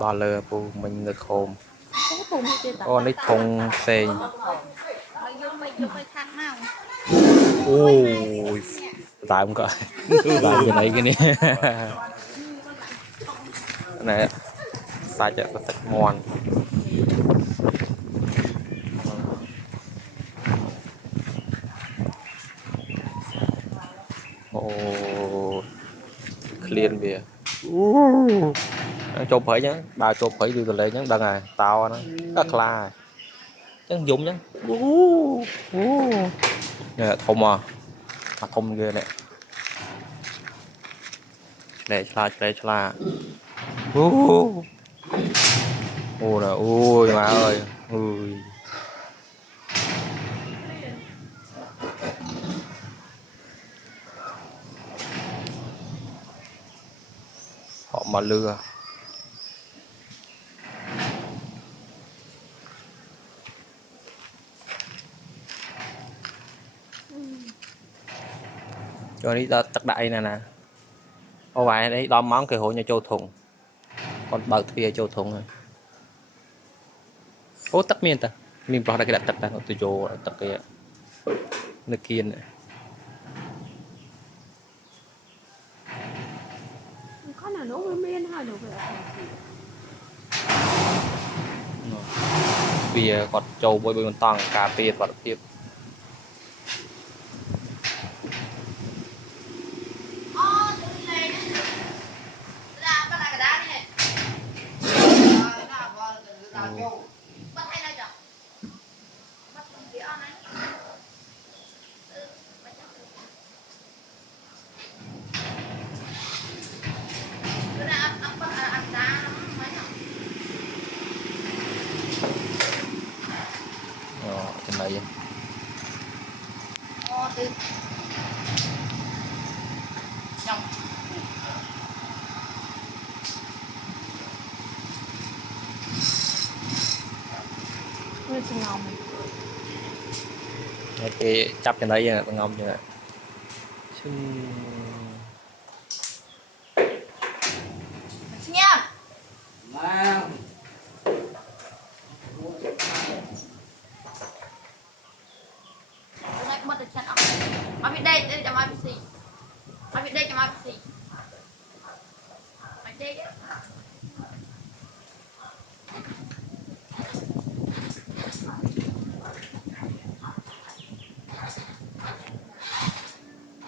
bò lơ pu mình được khom Cùng hay chưa ta? con nít thùng xe Mày vô mày thằng nào? ôi tại không có tại cái này cái này này sai chợ sạch ngon ồ clean bìa chụp phải nhá bà chụp phải đi từ lấy nhá đằng này tao nó rất là chân dùng nhá nè thùng à thùng ghê nè để chla ô nè ôi má ơi ui họ mà lừa rồi đi ta tắt đại nè nè ô vài đấy đo món cái hộ nhà châu thùng con bờ kia châu thùng rồi ô tắt miên ta miên bỏ ra cái đặt tắt ta tôi vô tắt cái nơi kia này Con nào nấu với miên hai nấu về vì còn châu bôi bôi toàn cà phê và tiếp trên này Nguyên sinh ngon cái chắp trên đấy ngon chưa nha. Mày mất được chân không? Mày biết đây cho mày biết gì? Mày biết đây cho mày biết gì? Mày đây.